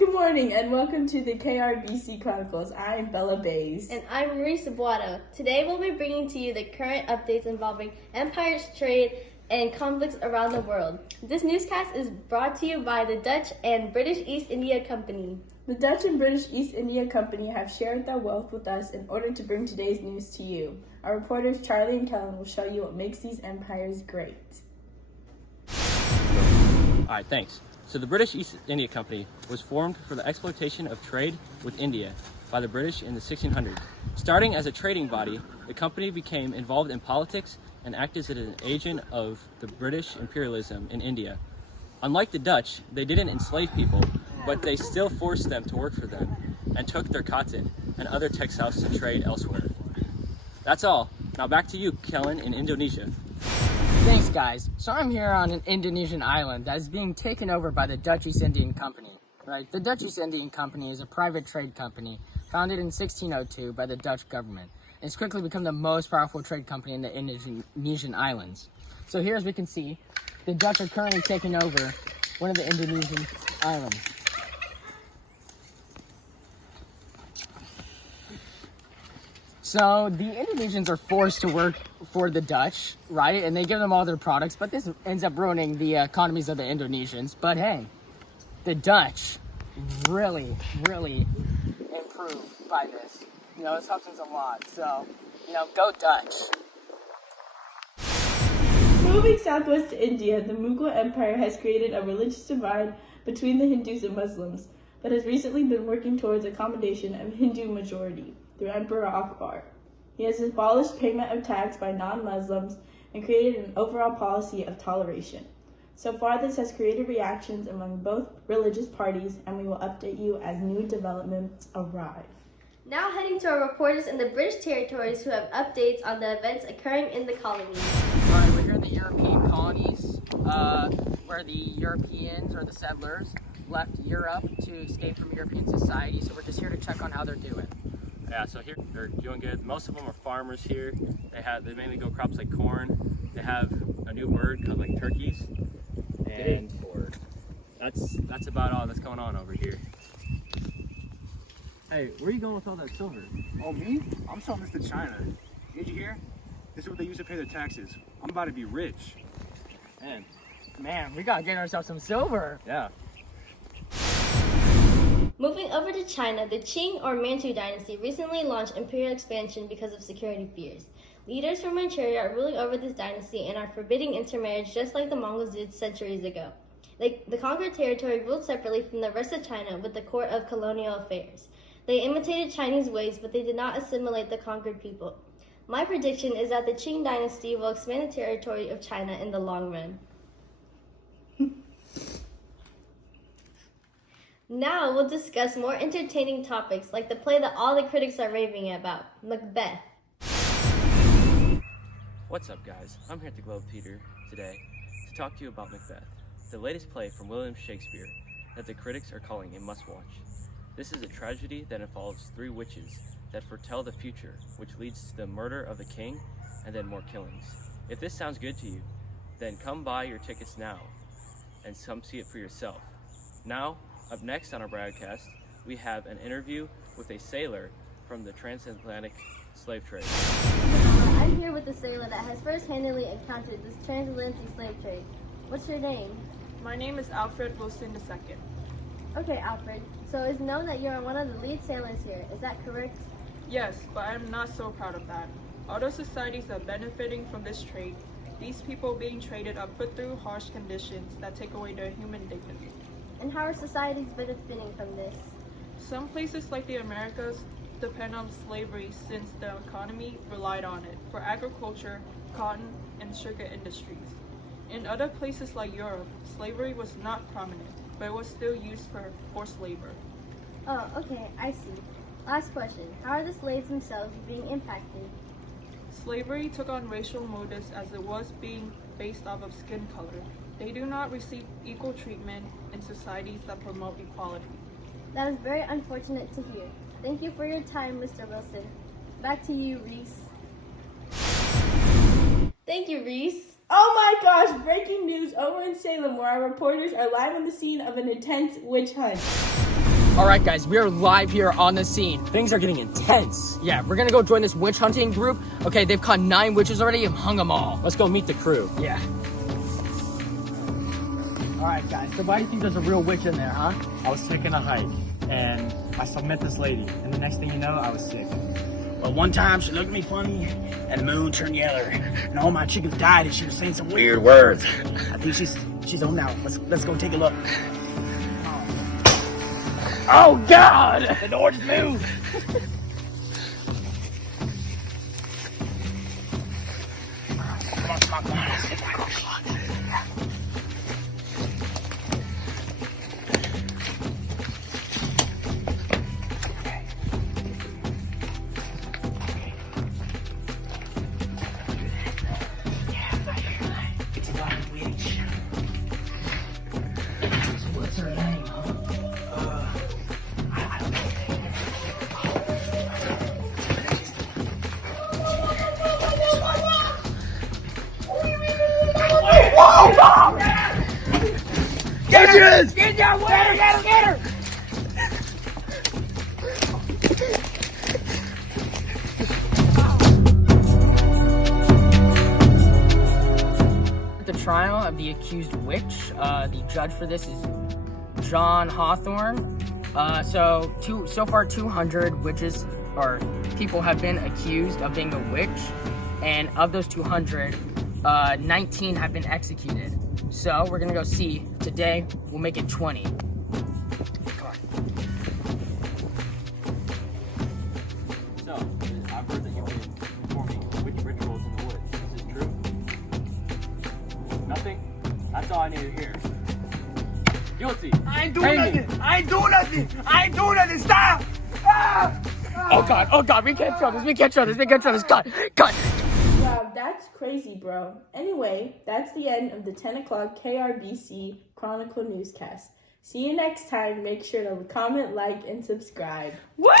Good morning and welcome to the KRBC Chronicles. I'm Bella Bays. And I'm Maurice Boado. Today we'll be bringing to you the current updates involving empires, trade, and conflicts around the world. This newscast is brought to you by the Dutch and British East India Company. The Dutch and British East India Company have shared their wealth with us in order to bring today's news to you. Our reporters Charlie and Kellen will show you what makes these empires great. All right, thanks. So the British East India Company was formed for the exploitation of trade with India by the British in the 1600s. Starting as a trading body, the company became involved in politics and acted as an agent of the British imperialism in India. Unlike the Dutch, they didn't enslave people, but they still forced them to work for them and took their cotton and other textiles to trade elsewhere. That's all. Now back to you, Kellen, in Indonesia. Thanks, guys. So I'm here on an Indonesian island that is being taken over by the Dutch East Indian Company. Right? The Dutch East Indian Company is a private trade company founded in 1602 by the Dutch government. It's quickly become the most powerful trade company in the Indonesian islands. So here, as we can see, the Dutch are currently taking over one of the Indonesian islands. So the Indonesians are forced to work for the Dutch, right? And they give them all their products, but this ends up ruining the economies of the Indonesians. But hey, the Dutch really improved by this. You know, this helps us a lot. So, go Dutch. Moving southwest to India, the Mughal Empire has created a religious divide between the Hindus and Muslims, but has recently been working towards accommodation of Hindu majority through Emperor Akbar. He has abolished payment of tax by non-Muslims and created an overall policy of toleration. So far, this has created reactions among both religious parties, and we will update you as new developments arrive. Now heading to our reporters in the British territories who have updates on the events occurring in the colonies. All right, we're here in the European colonies, where the Europeans or the settlers left Europe to escape from European society. So we're just here to check on how they're doing. Yeah, so here they're doing good. Most of them are farmers here. They mainly grow crops like corn. They have a new bird called like turkeys, and that's about all that's going on over here. Hey, where are you going with all that silver? Oh, me? I'm selling this to China. Did you hear? This is what they use to pay their taxes. I'm about to be rich. Man, we gotta get ourselves some silver. Yeah. Moving over to China, the Qing or Manchu dynasty recently launched imperial expansion because of security fears. Leaders from Manchuria are ruling over this dynasty and are forbidding intermarriage just like the Mongols did centuries ago. The conquered territory ruled separately from the rest of China with the court of colonial affairs. They imitated Chinese ways, but they did not assimilate the conquered people. My prediction is that the Qing dynasty will expand the territory of China in the long run. Now we'll discuss more entertaining topics like the play that all the critics are raving about, Macbeth. What's up, guys? I'm here at the Globe Theater today to talk to you about Macbeth, the latest play from William Shakespeare that the critics are calling a must-watch. This is a tragedy that involves three witches that foretell the future, which leads to the murder of the king and then more killings. If this sounds good to you, then come buy your tickets now and come see it for yourself. Now, up next on our broadcast, we have an interview with a sailor from the transatlantic slave trade. I'm here with a sailor that has first-handedly encountered this transatlantic slave trade. What's your name? My name is Alfred Wilson II. Okay, Alfred. So it's known that you're one of the lead sailors here. Is that correct? Yes, but I'm not so proud of that. Other societies are benefiting from this trade. These people being traded are put through harsh conditions that take away their human dignity. And how are societies benefiting from this? Some places like the Americas depend on slavery since the economy relied on it for agriculture, cotton, and sugar industries. In other places like Europe, slavery was not prominent, but it was still used for forced labor. Oh, okay, I see. Last question. How are the slaves themselves being impacted? Slavery took on racial motives as it was being based off of skin color. They do not receive equal treatment in societies that promote equality. That is very unfortunate to hear. Thank you for your time, Mr. Wilson. Back to you, Reese. Thank you, Reese. Oh my gosh, breaking news over in Salem where our reporters are live on the scene of an intense witch hunt. All right, guys, we are live here on the scene. Things are getting intense. Yeah, we're gonna go join this witch hunting group. Okay, they've caught 9 witches already and hung them all. Let's go meet the crew. Yeah. All right, guys, so why do you think there's a real witch in there, huh? I was taking a hike, and I still met this lady, and the next thing you know, I was sick. Well, one time she looked at me funny, and the moon turned yellow, and all my chickens died, and she was saying some weird words. I think she's on now. Let's go take a look. Oh God! The door just moved. Come on. It's a black witch. What's her name, huh? I don't know. Whoa! Stop! Get her! Get her! The trial of the accused witch. The judge for this is John Hawthorne. So far 200 witches or people have been accused of being a witch, and of those 200, 19 have been executed. So we're gonna go see. Today we'll make it 20. Come on. So, I've heard that you've been performing witch rituals in the woods. Is it true? Nothing? That's all I need to hear. Guilty. I ain't doing nothing. Stop! Ah! Oh god, we can't show this. Cut. Wow, that's crazy, bro. Anyway, that's the end of the 10 o'clock KRBC Chronicle newscast. See you next time. Make sure to comment, like, and subscribe. What?